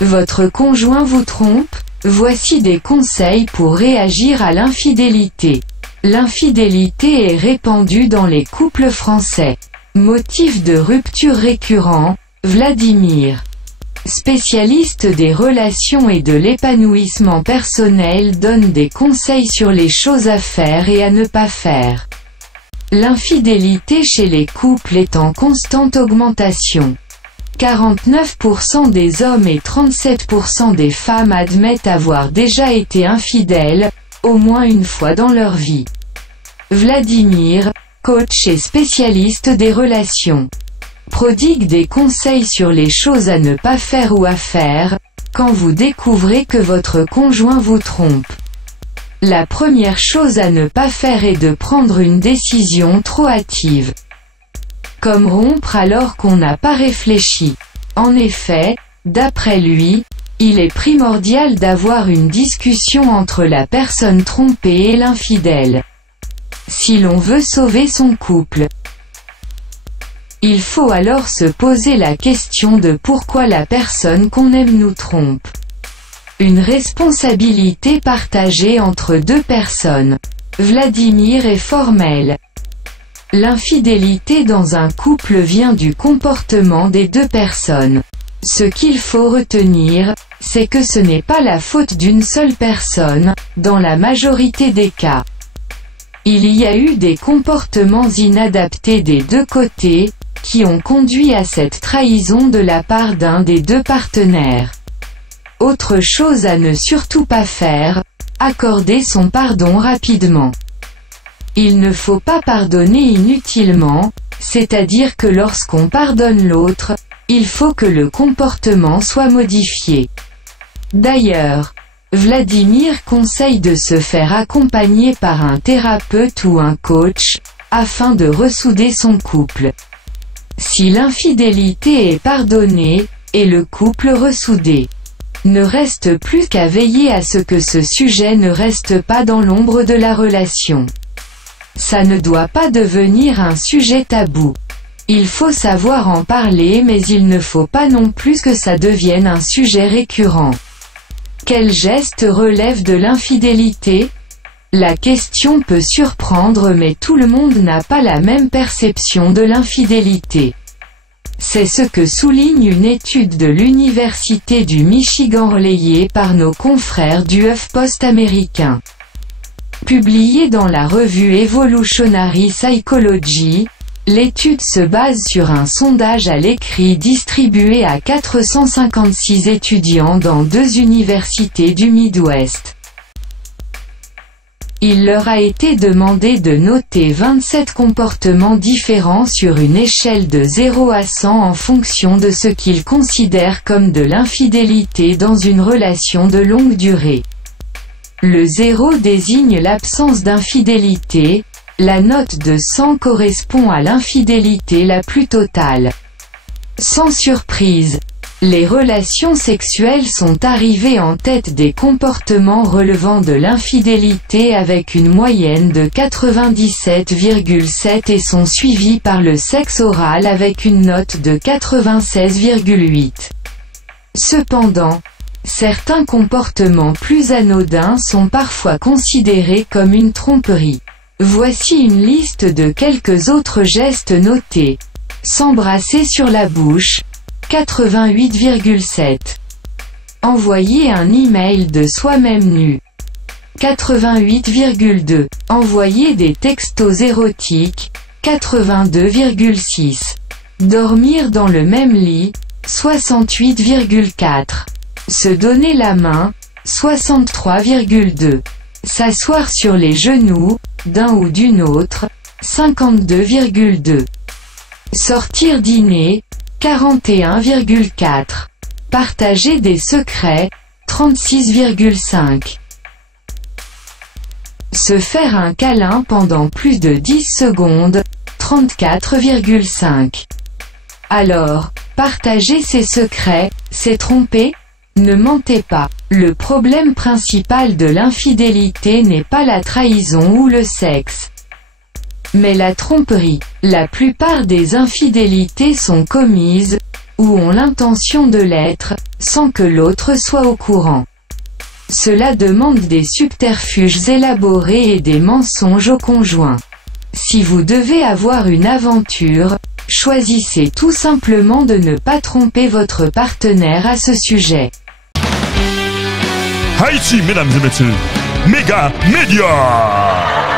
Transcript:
Votre conjoint vous trompe? Voici des conseils pour réagir à l'infidélité. L'infidélité est répandue dans les couples français. Motif de rupture récurrent, Vladimir. Spécialiste des relations et de l'épanouissement personnel, donne des conseils sur les choses à faire et à ne pas faire. L'infidélité chez les couples est en constante augmentation. 49% des hommes et 37% des femmes admettent avoir déjà été infidèles, au moins une fois dans leur vie. Vladimir, coach et spécialiste des relations, prodigue des conseils sur les choses à ne pas faire ou à faire, quand vous découvrez que votre conjoint vous trompe. La première chose à ne pas faire est de prendre une décision trop hâtive. Comme rompre alors qu'on n'a pas réfléchi. En effet, d'après lui, il est primordial d'avoir une discussion entre la personne trompée et l'infidèle. Si l'on veut sauver son couple, il faut alors se poser la question de pourquoi la personne qu'on aime nous trompe. Une responsabilité partagée entre deux personnes. Vladimir est formel. L'infidélité dans un couple vient du comportement des deux personnes. Ce qu'il faut retenir, c'est que ce n'est pas la faute d'une seule personne, dans la majorité des cas. Il y a eu des comportements inadaptés des deux côtés, qui ont conduit à cette trahison de la part d'un des deux partenaires. Autre chose à ne surtout pas faire, accorder son pardon rapidement. Il ne faut pas pardonner inutilement, c'est-à-dire que lorsqu'on pardonne l'autre, il faut que le comportement soit modifié. D'ailleurs, Vladimir conseille de se faire accompagner par un thérapeute ou un coach, afin de ressouder son couple. Si l'infidélité est pardonnée, et le couple ressoudé, ne reste plus qu'à veiller à ce que ce sujet ne reste pas dans l'ombre de la relation. Ça ne doit pas devenir un sujet tabou. Il faut savoir en parler, mais il ne faut pas non plus que ça devienne un sujet récurrent. Quel geste relève de l'infidélité? La question peut surprendre, mais tout le monde n'a pas la même perception de l'infidélité. C'est ce que souligne une étude de l'Université du Michigan relayée par nos confrères du HuffPost américain. Publiée dans la revue Evolutionary Psychology, l'étude se base sur un sondage à l'écrit distribué à 456 étudiants dans 2 universités du Midwest. Il leur a été demandé de noter 27 comportements différents sur une échelle de 0 à 100 en fonction de ce qu'ils considèrent comme de l'infidélité dans une relation de longue durée. Le 0 désigne l'absence d'infidélité, la note de 100 correspond à l'infidélité la plus totale. Sans surprise, les relations sexuelles sont arrivées en tête des comportements relevant de l'infidélité avec une moyenne de 97,7 et sont suivies par le sexe oral avec une note de 96,8. Cependant, certains comportements plus anodins sont parfois considérés comme une tromperie. Voici une liste de quelques autres gestes notés. S'embrasser sur la bouche, 88,7. Envoyer un email de soi-même nu, 88,2. Envoyer des textos érotiques, 82,6. Dormir dans le même lit, 68,4. Se donner la main, 63,2. S'asseoir sur les genoux, d'un ou d'une autre, 52,2. Sortir dîner, 41,4. Partager des secrets, 36,5. Se faire un câlin pendant plus de 10 secondes, 34,5. Alors, partager ses secrets, c'est tromper? Ne mentez pas. Le problème principal de l'infidélité n'est pas la trahison ou le sexe, mais la tromperie. La plupart des infidélités sont commises, ou ont l'intention de l'être, sans que l'autre soit au courant. Cela demande des subterfuges élaborés et des mensonges au conjoint. Si vous devez avoir une aventure, choisissez tout simplement de ne pas tromper votre partenaire à ce sujet. Haïti, mesdames et messieurs, Méga Média.